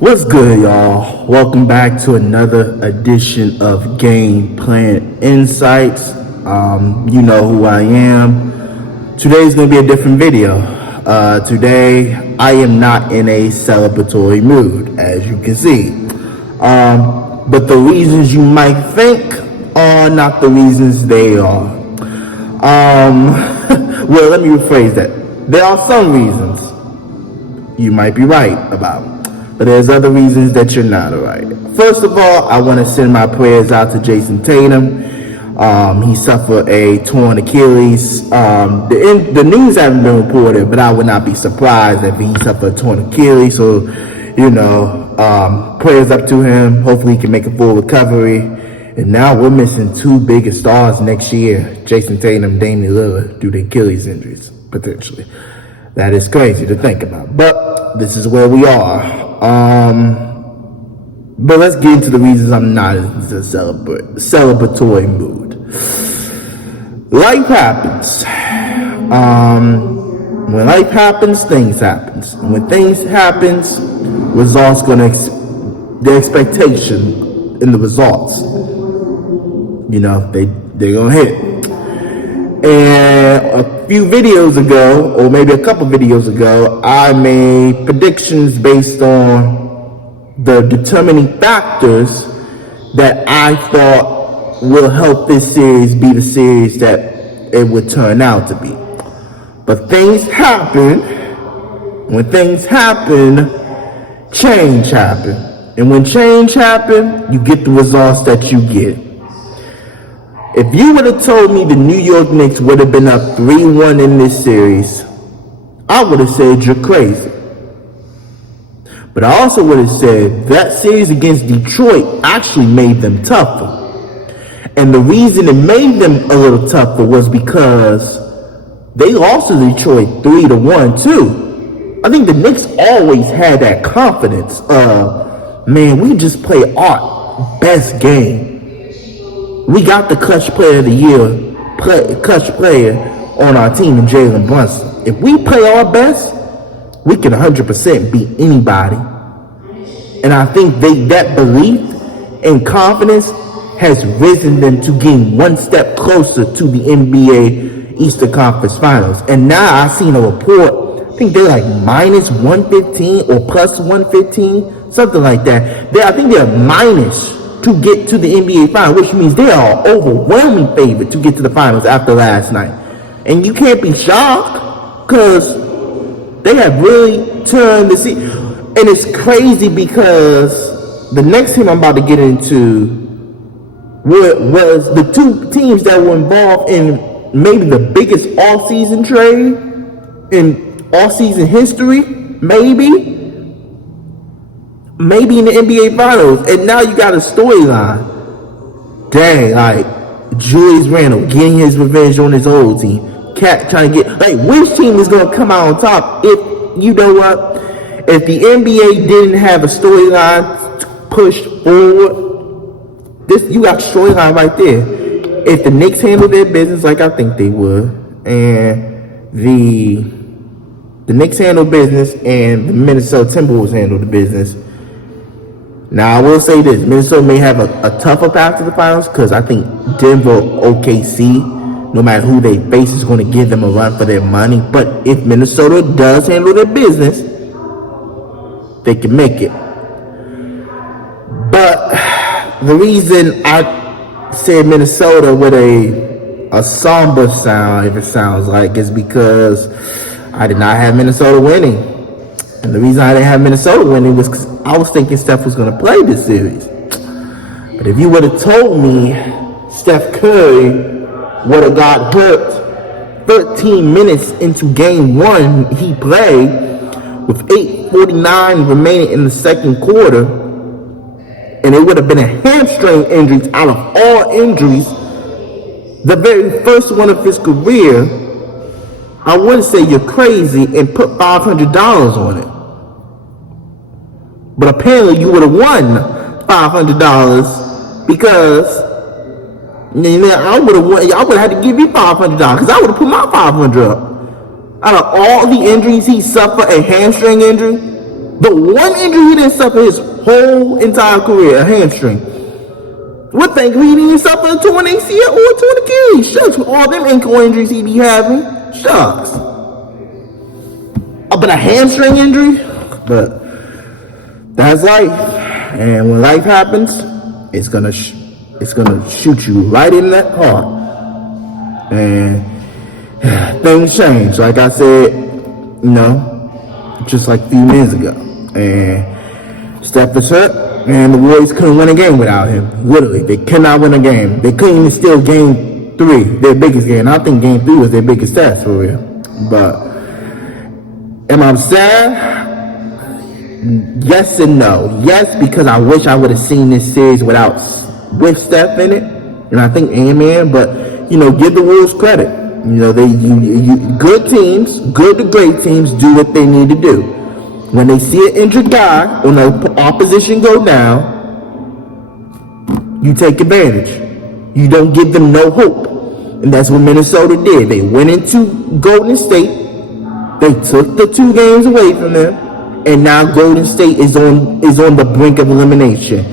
What's good, y'all? Welcome back to another edition of Game Plan Insights. You know who I am. Today's gonna be a different video. Today, I am not in a celebratory mood, as you can see. But the reasons you might think are not the reasons they are. Well, let me rephrase that. There are some reasons you might be right about, but there's other reasons that you're not right. First of all, I want to send my prayers out to Jason Tatum. He suffered a torn Achilles. The news haven't been reported, but I would not be surprised if he suffered a torn Achilles. So, prayers up to him. Hopefully he can make a full recovery. And now we're missing two biggest stars next year, Jason Tatum, Damian Lillard, due to Achilles injuries, potentially. That is crazy to think about, but this is where we are. But let's get into the reasons I'm not in a celebratory mood. Life happens. When life happens, things happen. And when things happen, results the expectation in the results, they're gonna hit. And a few videos ago, or maybe a couple videos ago, I made predictions based on the determining factors that I thought will help this series be the series that it would turn out to be. But things happen. When things happen, change happens. And when change happens, you get the results that you get. If you would have told me the New York Knicks would have been up 3-1 in this series, I would have said you're crazy. But I also would have said that series against Detroit actually made them tougher. And the reason it made them a little tougher was because they lost to Detroit 3-1 too. I think the Knicks always had that confidence of, man, we just play our best game. We got the clutch player of the year, clutch player on our team in Jalen Brunson. If we play our best, we can 100% beat anybody. And I think that belief and confidence has risen them to getting one step closer to the NBA Eastern Conference Finals. And now I've seen a report, I think they're like minus 115 or plus 115, something like that. I think they're minus to get to the NBA Finals, which means they are an overwhelming favorite to get to the Finals after last night. And you can't be shocked because they have really turned the season. And it's crazy because the next team I'm about to get into was the two teams that were involved in maybe the biggest off-season trade in off-season history, maybe in the NBA Finals. And now you got a storyline. Dang, like Julius Randle getting his revenge on his old team. Cat trying to get, like, which team is going to come out on top? If the NBA didn't have a storyline pushed forward, you got storyline right there. If the Knicks handle their business like I think they would, and the Knicks handle business and the Minnesota Timberwolves handle the business. Now, I will say this. Minnesota may have a tougher path to the finals because I think Denver, OKC, no matter who they face, is going to give them a run for their money. But if Minnesota does handle their business, they can make it. But the reason I said Minnesota with a somber sound, if it sounds like, is because I did not have Minnesota winning. And the reason I didn't have Minnesota winning was because I was thinking Steph was going to play this series. But if you would have told me Steph Curry would have got hurt 13 minutes into game one he played with 8:49 remaining in the second quarter, and it would have been a hamstring injury out of all injuries, the very first one of his career, I wouldn't say you're crazy and put $500 on it. But apparently you would have won $500 because I would have had to give you $500 because I would have put my $500 up. Out of all the injuries he suffered, a hamstring injury, The one injury he didn't suffer his whole entire career, a hamstring. One thing he didn't suffer a torn ACL or a torn Achilles. Shucks, with all them ankle injuries he be having. Shucks. But a hamstring injury? But that's life. And when life happens, it's gonna shoot you right in that heart. And things change. Like I said, just like a few minutes ago. And Steph is hurt, and the Warriors couldn't win a game without him. Literally, they cannot win a game. They couldn't even steal game 3, their biggest game. I think game 3 was their biggest test for real. But am I sad? Yes and no. Yes, because I wish I would have seen this series with Steph in it, and I think Ant-Man. But give the Wolves credit. Good teams, good to great teams, do what they need to do. When they see an injured guy on the opposition go down, you take advantage. You don't give them no hope. And that's what Minnesota did. They went into Golden State. They took the 2 games away from them. And now Golden State is on the brink of elimination.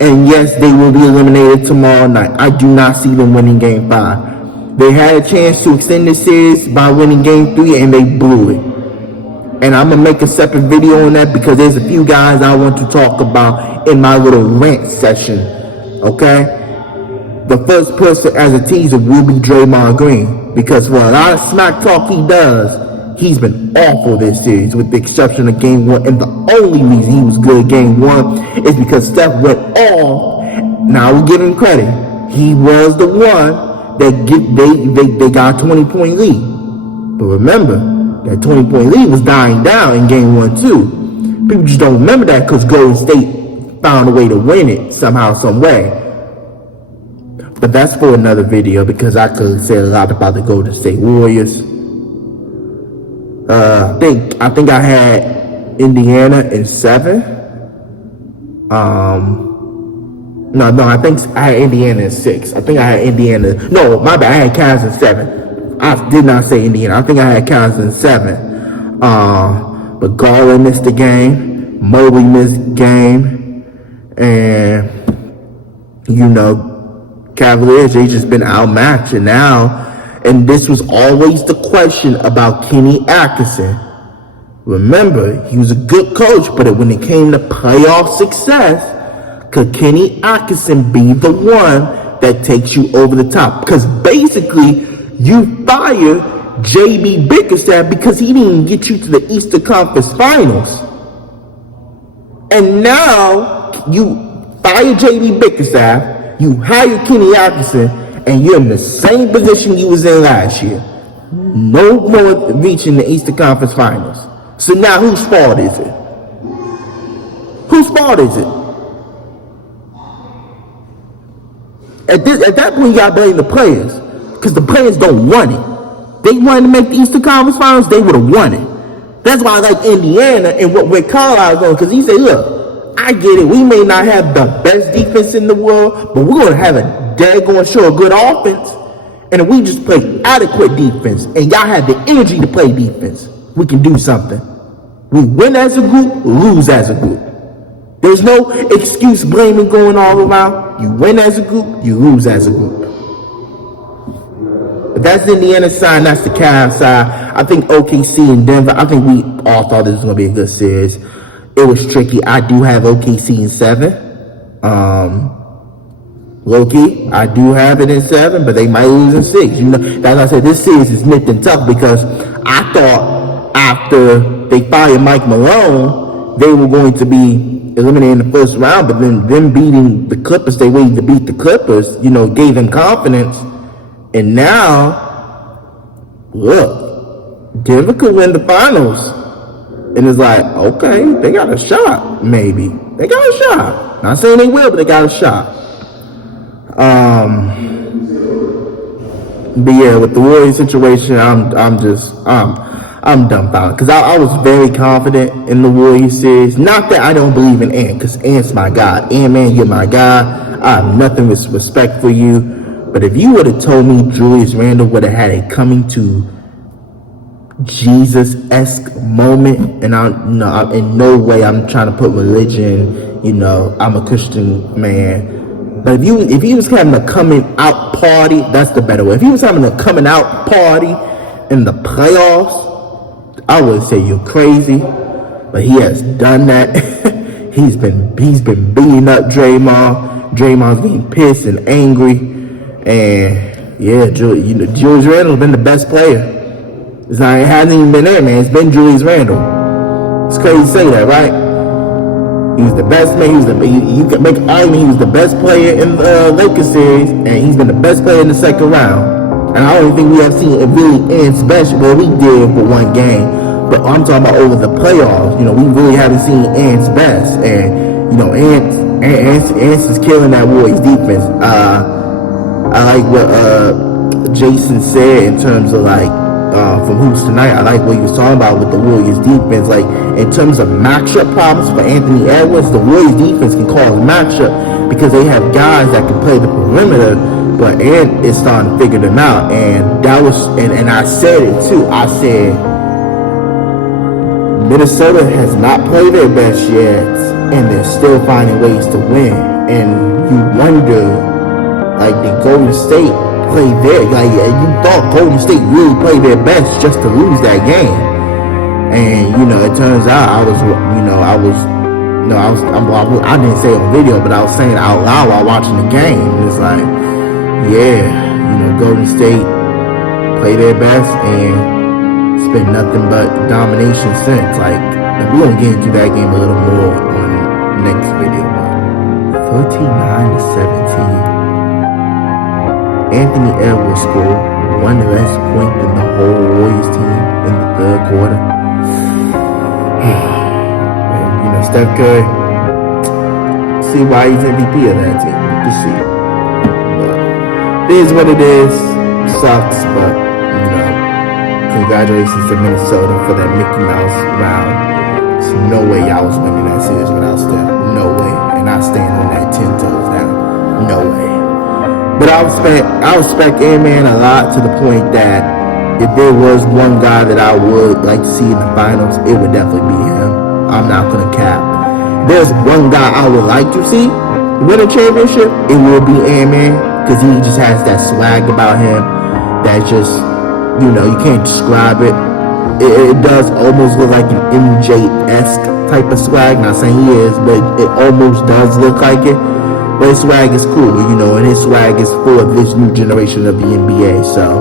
And yes, they will be eliminated tomorrow night. I do not see them winning game 5. They had a chance to extend the series by winning game 3 and they blew it. And I'm going to make a separate video on that because there's a few guys I want to talk about in my little rant session. Okay? The first person as a teaser will be Draymond Green. Because for a lot of smack talk he does, he's been awful this series with the exception of game 1. And the only reason he was good game 1 is because Steph went off. Now we give him credit. He was the one that they got a 20-point lead. But remember, that 20-point lead was dying down in game 1 too. People just don't remember that because Golden State found a way to win it somehow, some way. But that's for another video because I could say a lot about the Golden State Warriors. I think I had Indiana in 7. No, I think I had Indiana in 6. I think I had Indiana. No, my bad. I had Cavs in 7. I did not say Indiana. I think I had Cavs in 7. But Garland missed the game. Mobley missed the game. And, Cavaliers, they just been outmatched. And this was always the question about Kenny Atkinson. Remember, he was a good coach, but when it came to playoff success, could Kenny Atkinson be the one that takes you over the top? Because basically, you fire J.B. Bickerstaff because he didn't get you to the Eastern Conference Finals. And now, you fire J.B. Bickerstaff, you hire Kenny Atkinson, and you're in the same position you was in last year. No more reaching the Eastern Conference Finals. So now whose fault is it? Whose fault is it? At that point, you gotta blame the players. Because the players don't want it. They wanted to make the Eastern Conference Finals, they would have won it. That's why I like Indiana and where Carlisle's going. Because he said, look, I get it. We may not have the best defense in the world, but we're going to have a daggone show of good offense. And if we just play adequate defense, and y'all have the energy to play defense, we can do something. We win as a group, lose as a group. There's no excuse blaming going all around. You win as a group, you lose as a group. But that's the Indiana side, that's the Cavs side. I think OKC and Denver, I think we all thought this was going to be a good series. It was tricky. I do have OKC in 7. Low-key, I do have it in 7, but they might lose in 6. As I said, this series is nipped and tough because I thought after they fired Mike Malone, they were going to be eliminated in the first round, but then them beating the Clippers, they waited to beat the Clippers, gave them confidence. And now, look, Denver could win the finals. And it's like, okay, they got a shot, maybe. They got a shot. Not saying they will, but they got a shot. But yeah, with the Warriors situation, I'm dumbfounded. Because I was very confident in the Warriors series. Not that I don't believe in Ant, because Ant's my guy. Ant-Man, you're my guy. I have nothing but respect for you. But if you would have told me Julius Randle would have had it coming to Jesus-esque moment, and in no way I'm trying to put religion, I'm a Christian man. But if he was having a coming out party, that's the better way. If he was having a coming out party in the playoffs, I would say you're crazy. But he has done that. he's been beating up Draymond. Draymond's getting pissed and angry, and yeah, Julius Randle's been the best player. It hasn't even been there, man. It's been Julius Randle. It's crazy to say that, right? He was the best man. You can make an argument he was the best player in the Lakers series, and he's been the best player in the second round. And I don't think we have seen it really end special. Well, we did for one game, but I'm talking about over the playoffs. We really haven't seen Ant's best, and Ant is killing that Warriors defense. I like what Jason said in terms of from Hoops Tonight. I like what he was talking about with the Warriors defense. Like, in terms of matchup problems for Anthony Edwards, the Warriors defense can cause matchup because they have guys that can play the perimeter, but Ant is starting to figure them out. And that was, and I said it too. I said Minnesota has not played their best yet, and they're still finding ways to win. And you wonder, did Golden State play there? You thought Golden State really played their best just to lose that game. And it turns out I didn't say it on video, but I was saying it out loud while watching the game. And it's like, Golden State played their best, and it's been nothing but domination since. And we're gonna get into that game a little more on the next video. 39-17. Anthony Edwards scored one less point than the whole Warriors team in the third quarter. And, Steph Curry, see why he's MVP of that team. You can see it. But it is what it is. Sucks, but, congratulations to Minnesota for that Mickey Mouse round. There's no way y'all was winning that series without Steph. No way. And I stand on that 10 toes down. No way. But I respect Ant-Man a lot, to the point that if there was one guy that I would like to see in the finals, it would definitely be him. I'm not going to cap. If there's one guy I would like to see win a championship, it will be Ant-Man, because he just has that swag about him that just, you can't describe it. It does almost look like an MJ-esque type of swag. Not saying he is, but it almost does look like it. But his swag is cool, and his swag is full of this new generation of the NBA. So,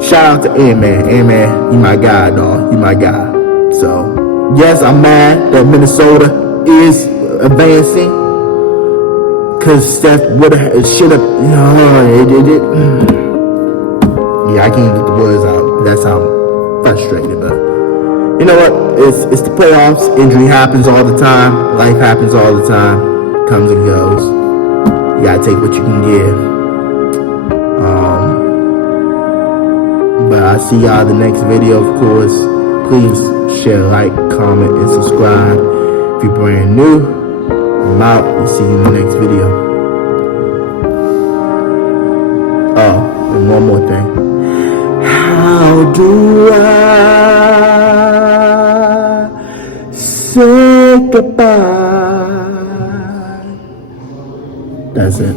shout out to Ant-Man. Ant-Man, you my guy, dog. You my guy. So, yes, I'm mad that Minnesota is advancing, because Steph should have, yeah, I can't get the words out. That's how I'm frustrated, but you know what? It's the playoffs. Injury happens all the time. Life happens all the time. Comes and goes. You gotta take what you can give. But I'll see y'all in the next video, of course. Please share, like, comment, and subscribe. If you're brand new, I'm out. We'll see you in the next video. Oh, and one more thing. How do I say goodbye? That's it.